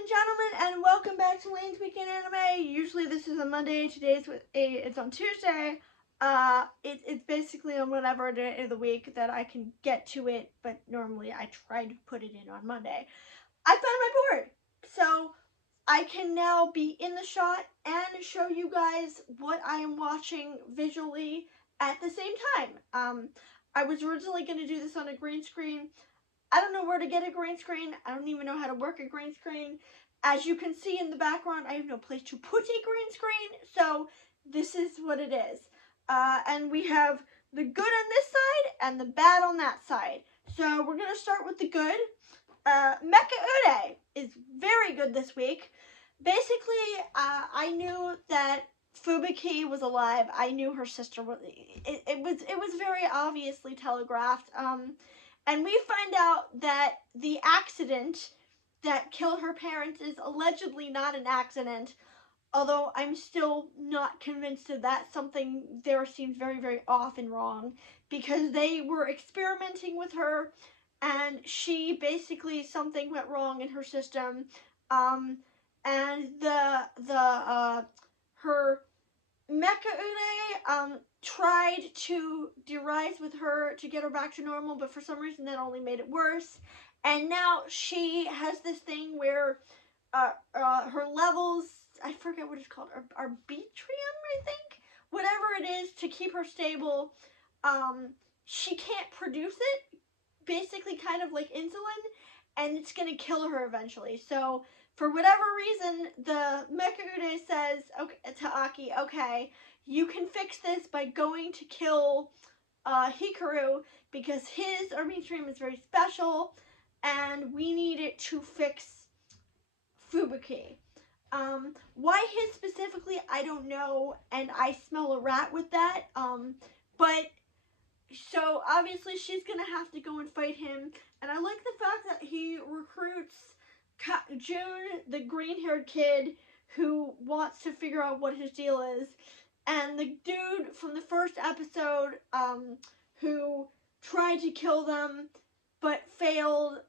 and gentlemen, and welcome back to Laine's Weekend Anime. Usually this is on Monday, it's on Tuesday. It's basically on whatever day of the week that I can get to it, but normally I try to put it in on Monday. I found my board, so I can now be in the shot and show you guys what I am watching visually at the same time. I was originally going to do this on a green screen. I don't know where to get a green screen. I don't even know how to work a green screen. As you can see in the background, I have no place to put a green screen, so this is what it is. And we have the good on this side and the bad on that side. So we're going to start with the good. Mecha Ude is very good this week. Basically, I knew that Fubuki was alive. I knew her sister was. It was very obviously telegraphed. And we find out that the accident that killed her parents is allegedly not an accident, although I'm still not convinced of that. Something there seems very, very off and wrong, because they were experimenting with her, and she something went wrong in her system, and her Mecha Ude tried to de-rise with her to get her back to normal, but for some reason that only made it worse. And now she has this thing where her levels, I forget what it's called, arbitrium, I think? Whatever it is to keep her stable, she can't produce it, basically kind of like insulin, and it's going to kill her eventually. So for whatever reason, the Mecha Ude says to Aki, okay, you can fix this by going to kill Hikaru, because his arbitrium is very special, and we need it to fix Fubuki. Why his specifically, I don't know, and I smell a rat with that. But so obviously she's gonna have to go and fight him, and I like the fact that he recruits June, the green-haired kid who wants to figure out what his deal is, and the dude from the first episode who tried to kill them but failed.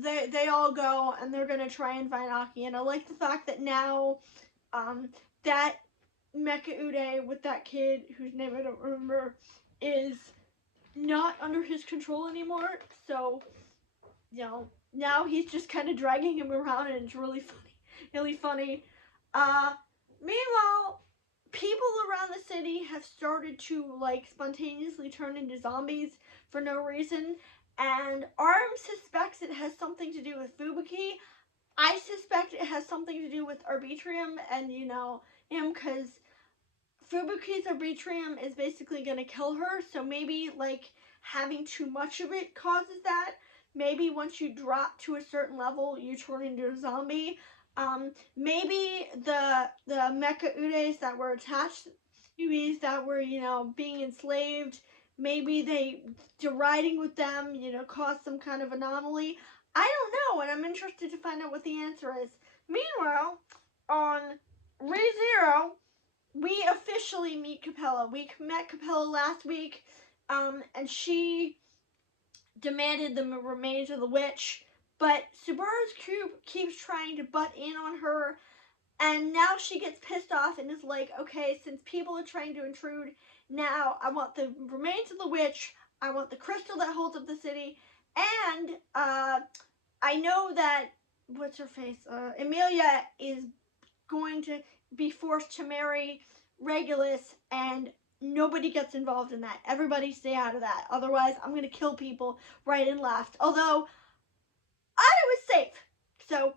They all go, and they're gonna try and find Aki. And I like the fact that now that Mecha Ude with that kid whose name I don't remember is not under his control anymore. So, you know, now he's just kind of dragging him around, and it's really funny. Meanwhile, people around the city have started to like spontaneously turn into zombies for no reason, and Arm suspects it has something to do with Fubuki. I suspect it has something to do with Arbitrium and, him, because Fubuki's Arbitrium is basically going to kill her, so maybe, like, having too much of it causes that. Maybe once you drop to a certain level, you turn into a zombie. Maybe the Mecha Udes that were attached to Udes that were, being enslaved, maybe riding with them, caused some kind of anomaly. I don't know, and I'm interested to find out what the answer is. Meanwhile, on ReZero, we officially meet Capella. We met Capella last week, and she demanded the remains of the witch, but Subaru's cube keeps trying to butt in on her, and now she gets pissed off and is like, okay, since people are trying to intrude, now I want the remains of the witch, I want the crystal that holds up the city, and I know that, what's her face, Emilia is going to be forced to marry Regulus, and nobody gets involved in that. Everybody stay out of that. Otherwise, I'm going to kill people right and left. Although, Ada was safe. So,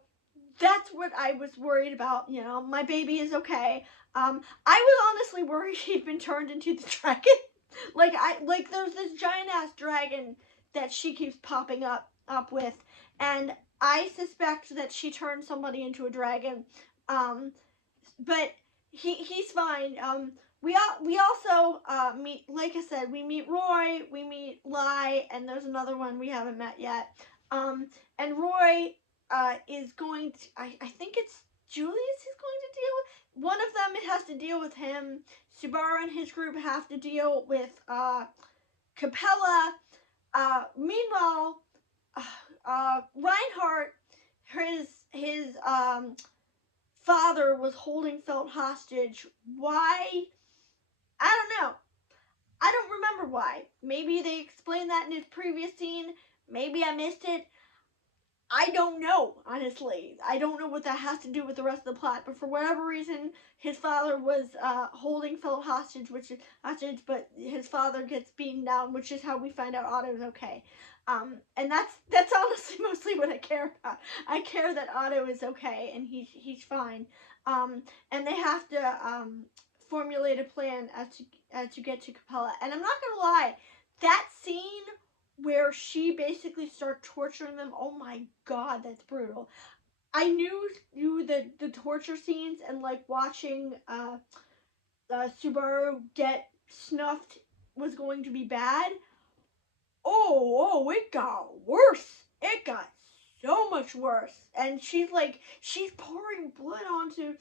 that's what I was worried about. My baby is okay. I was honestly worried he'd been turned into the dragon. There's this giant-ass dragon that she keeps popping up with. And I suspect that she turned somebody into a dragon. But he's fine. We also meet, like I said, we meet Roy, we meet Lai, and there's another one we haven't met yet. And Roy is going to, I think it's Julius he's going to deal with. One of them has to deal with him. Subaru and his group have to deal with Capella. Meanwhile, Reinhardt, his father was holding Felt hostage. Why? I don't know. I don't remember why. Maybe they explained that in his previous scene. Maybe I missed it. I don't know, honestly. I don't know what that has to do with the rest of the plot. But for whatever reason, his father was holding Philip hostage, but his father gets beaten down, which is how we find out Otto's okay. And that's honestly mostly what I care about. I care that Otto is okay and he's fine. And they have to formulate a plan to get to Capella. And I'm not gonna lie, that scene where she basically started torturing them. Oh my god, that's brutal. I knew the torture scenes and like watching Subaru get snuffed was going to be bad. Oh, it got worse. It got so much worse. And she's pouring blood onto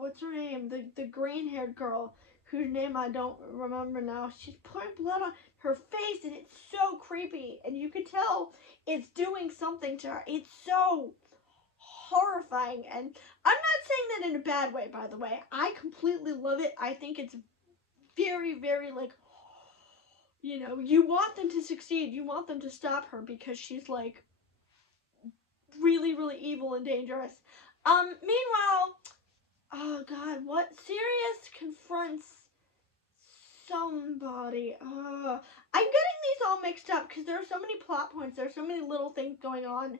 what's her name? The green-haired girl whose name I don't remember now. She's pouring blood on her face, and it's so creepy. And you can tell it's doing something to her. It's so horrifying. And I'm not saying that in a bad way, by the way. I completely love it. I think it's very, very, like, you know, you want them to succeed. You want them to stop her because she's, like, really, really evil and dangerous. Meanwhile, oh god, what? Sirius confronts somebody. I'm getting these all mixed up because there are so many plot points. There are so many little things going on.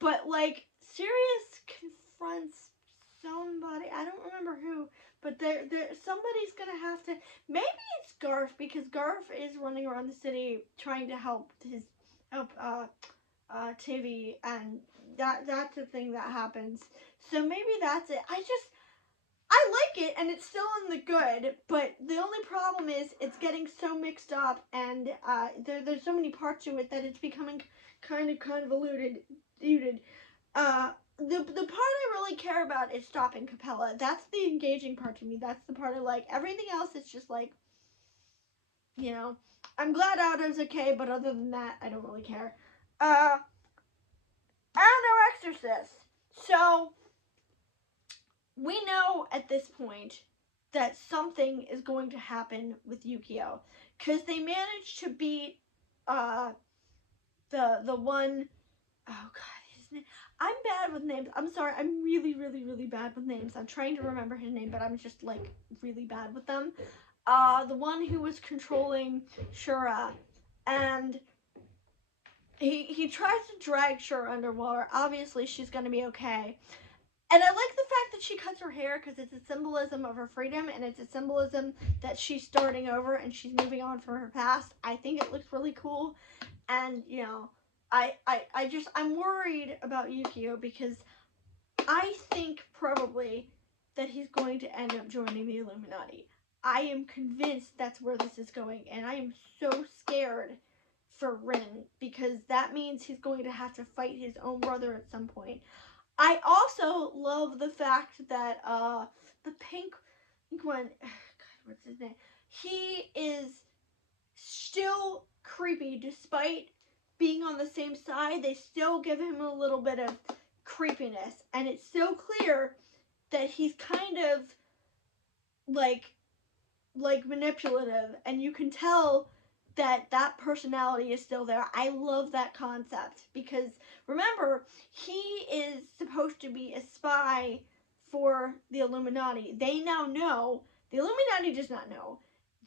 But like Sirius confronts somebody. I don't remember who, but there somebody's gonna have to. Maybe it's Garth because Garth is running around the city trying to help Tivy, and that's the thing that happens. So maybe that's it. I like it, and it's still in the good, but the only problem is it's getting so mixed up, and there's so many parts to it that it's becoming kind of convoluted. The part I really care about is stopping Capella. That's the engaging part to me. That's the part I like. Everything else is just like, you know, I'm glad Otto's okay, but other than that, I don't really care. I don't know, Exorcist. So we know at this point that something is going to happen with Yukio, because they managed to beat the one, oh god, his name. I'm bad with names. I'm sorry. I'm really, really, really bad with names. I'm trying to remember his name, but I'm just like really bad with them. The one who was controlling Shura, and he tries to drag Shura underwater. Obviously, she's gonna be okay. And I like the fact that she cuts her hair because it's a symbolism of her freedom, and it's a symbolism that she's starting over and she's moving on from her past. I think it looks really cool. And, you know, I'm worried about Yukio because I think probably that he's going to end up joining the Illuminati. I am convinced that's where this is going, and I am so scared for Rin because that means he's going to have to fight his own brother at some point. I also love the fact that the pink one, God, what's his name? He is still creepy despite being on the same side. They still give him a little bit of creepiness, and it's so clear that he's kind of like manipulative, and you can tell that personality is still there. I love that concept because remember, he is supposed to be a spy for the Illuminati. They now know. The Illuminati does not know.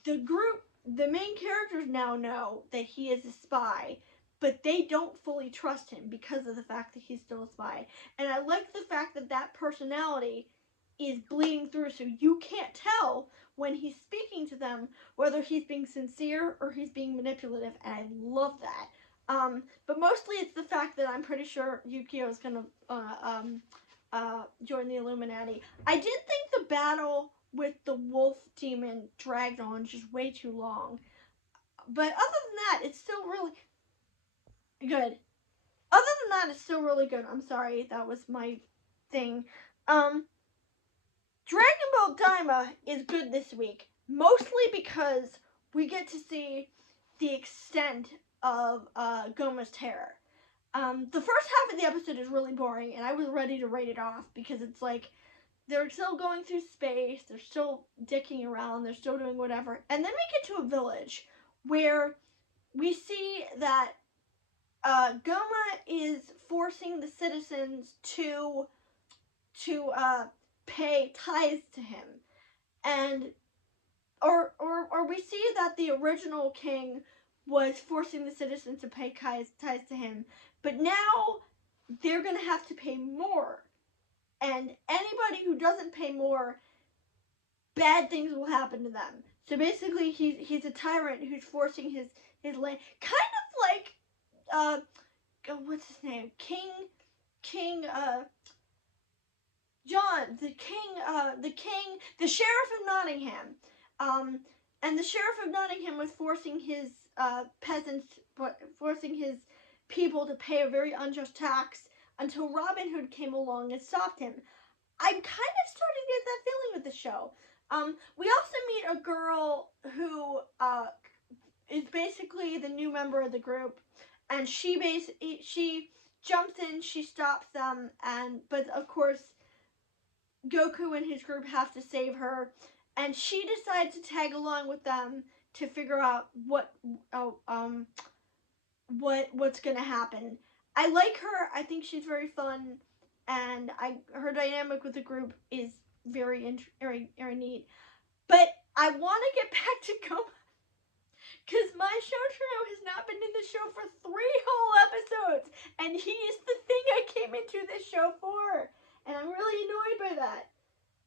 The group, the main characters now know that he is a spy, but they don't fully trust him because of the fact that he's still a spy. And I like the fact that that personality is bleeding through, so you can't tell when he's speaking to them whether he's being sincere or he's being manipulative, and I love that. But mostly it's the fact that I'm pretty sure Yukio is gonna join the Illuminati. I did think the battle with the wolf demon dragged on just way too long, but other than that, it's still really good. Other than that, it's still really good. I'm sorry, that was my thing. Dragon Ball Daima is good this week, mostly because we get to see the extent of Goma's terror. The first half of the episode is really boring, and I was ready to write it off because it's like they're still going through space, they're still dicking around, they're still doing whatever. And then we get to a village where we see that Goma is forcing the citizens to pay tithes to him, and or we see that the original king was forcing the citizens to pay tithes to him, but now they're gonna have to pay more, and anybody who doesn't pay more, bad things will happen to them. So basically, he's a tyrant who's forcing his land, kind of like what's his name, King John, the sheriff of Nottingham. And the sheriff of Nottingham was forcing his peasants, forcing his people to pay a very unjust tax until Robin Hood came along and stopped him. I'm kind of starting to get that feeling with the show. We also meet a girl who is basically the new member of the group, and she jumps in, she stops them, but of course Goku and his group have to save her, and she decides to tag along with them to figure out what's gonna happen. I like her. I think she's very fun, and her dynamic with the group is very neat. But I want to get back to Goma, because my Shotaro has not been in the show for 3 whole episodes, and he is the thing I came into this show for, and I'm really annoyed by that.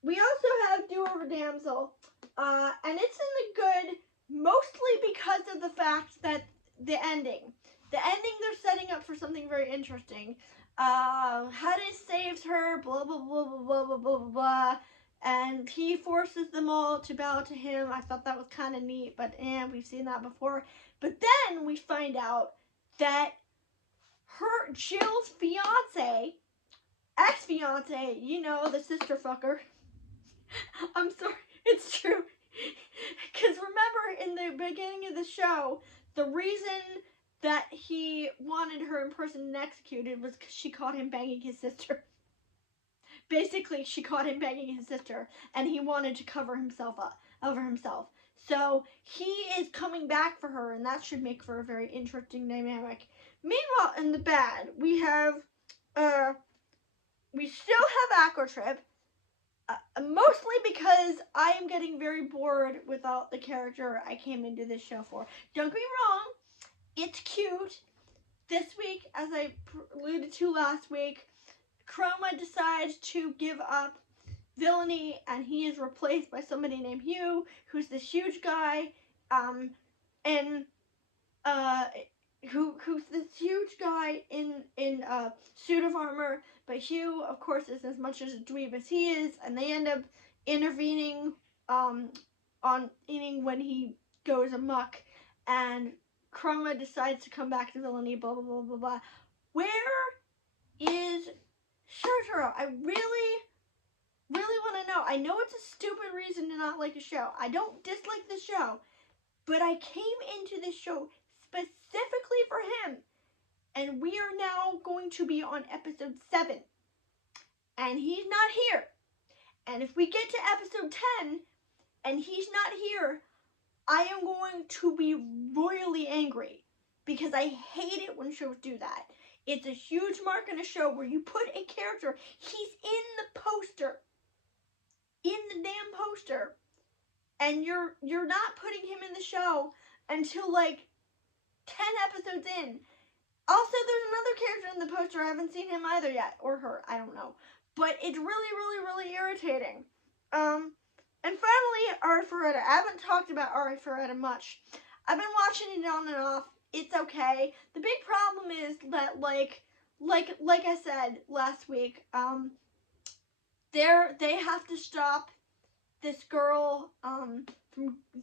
We also have Do-Over Damsel, and it's in the good, mostly because of the fact that the ending, they're setting up for something very interesting. Hades saves her, blah, blah, blah, blah, blah, blah, blah, blah, and he forces them all to bow to him. I thought that was kind of neat, but we've seen that before. But then we find out that Jill's fiance, ex-fiance, the sister fucker. I'm sorry, it's true. Because remember, in the beginning of the show, the reason that he wanted her imprisoned and executed was because she caught him banging his sister. Basically, she caught him banging his sister, and he wanted to cover himself up over himself. So he is coming back for her, and that should make for a very interesting dynamic. Meanwhile, in the bad, we still have Aquatrip. Mostly because I am getting very bored without the character I came into this show for. Don't get me wrong, it's cute. This week, as I alluded to last week, Chroma decides to give up villainy, and he is replaced by somebody named Hugh, who's this huge guy, who's this huge guy in a suit of armor. But Hugh, of course, is as much as a dweeb as he is, and they end up intervening when he goes amok, and Chroma decides to come back to villainy, blah, blah, blah, blah, blah. Where is Shotaro? I really want to know. I know it's a stupid reason to not like a show. I don't dislike the show, but I came into this show specifically for him. And we are now going to be on episode 7. And he's not here. And if we get to episode 10 and he's not here, I am going to be royally angry. Because I hate it when shows do that. It's a huge mark in a show where you put a character, he's in the poster. In the damn poster. And you're not putting him in the show until like 10 episodes in. Also, there's another character in the poster. I haven't seen him either yet. Or her. I don't know. But it's really irritating. And finally, Arifureta. I haven't talked about Arifureta much. I've been watching it on and off. It's okay. The big problem is that, like I said last week, they have to stop this girl.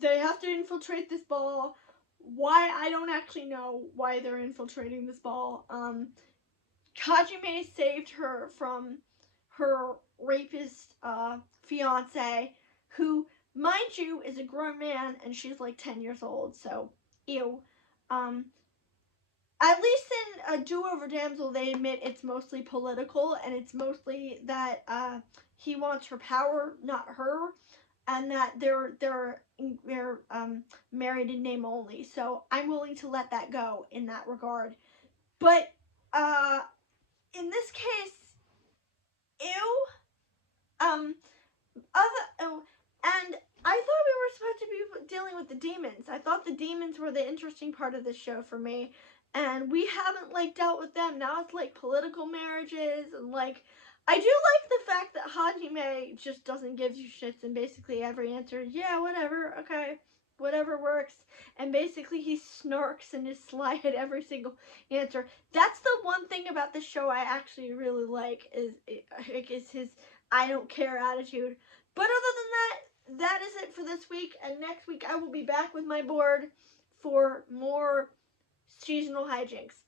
They have to infiltrate this ball. Why, I don't actually know why they're infiltrating this ball. Hajime saved her from her rapist fiance, who, mind you, is a grown man, and she's like 10 years old, so ew. at least in a Do-Over Damsel, they admit it's mostly political, and it's mostly that he wants her power, not her, and that they're married in name only. So I'm willing to let that go in that regard. But in this case, ew. And I thought we were supposed to be dealing with the demons. I thought the demons were the interesting part of this show for me, and we haven't like dealt with them. Now it's like political marriages, and like I do like the fact that Hajime just doesn't give you shits, and basically every answer is yeah, whatever, okay, whatever works, and basically he snarks and is sly at every single answer. That's the one thing about this show I actually really like is his I don't care attitude. But other than that, that is it for this week. And next week I will be back with my board for more seasonal hijinks.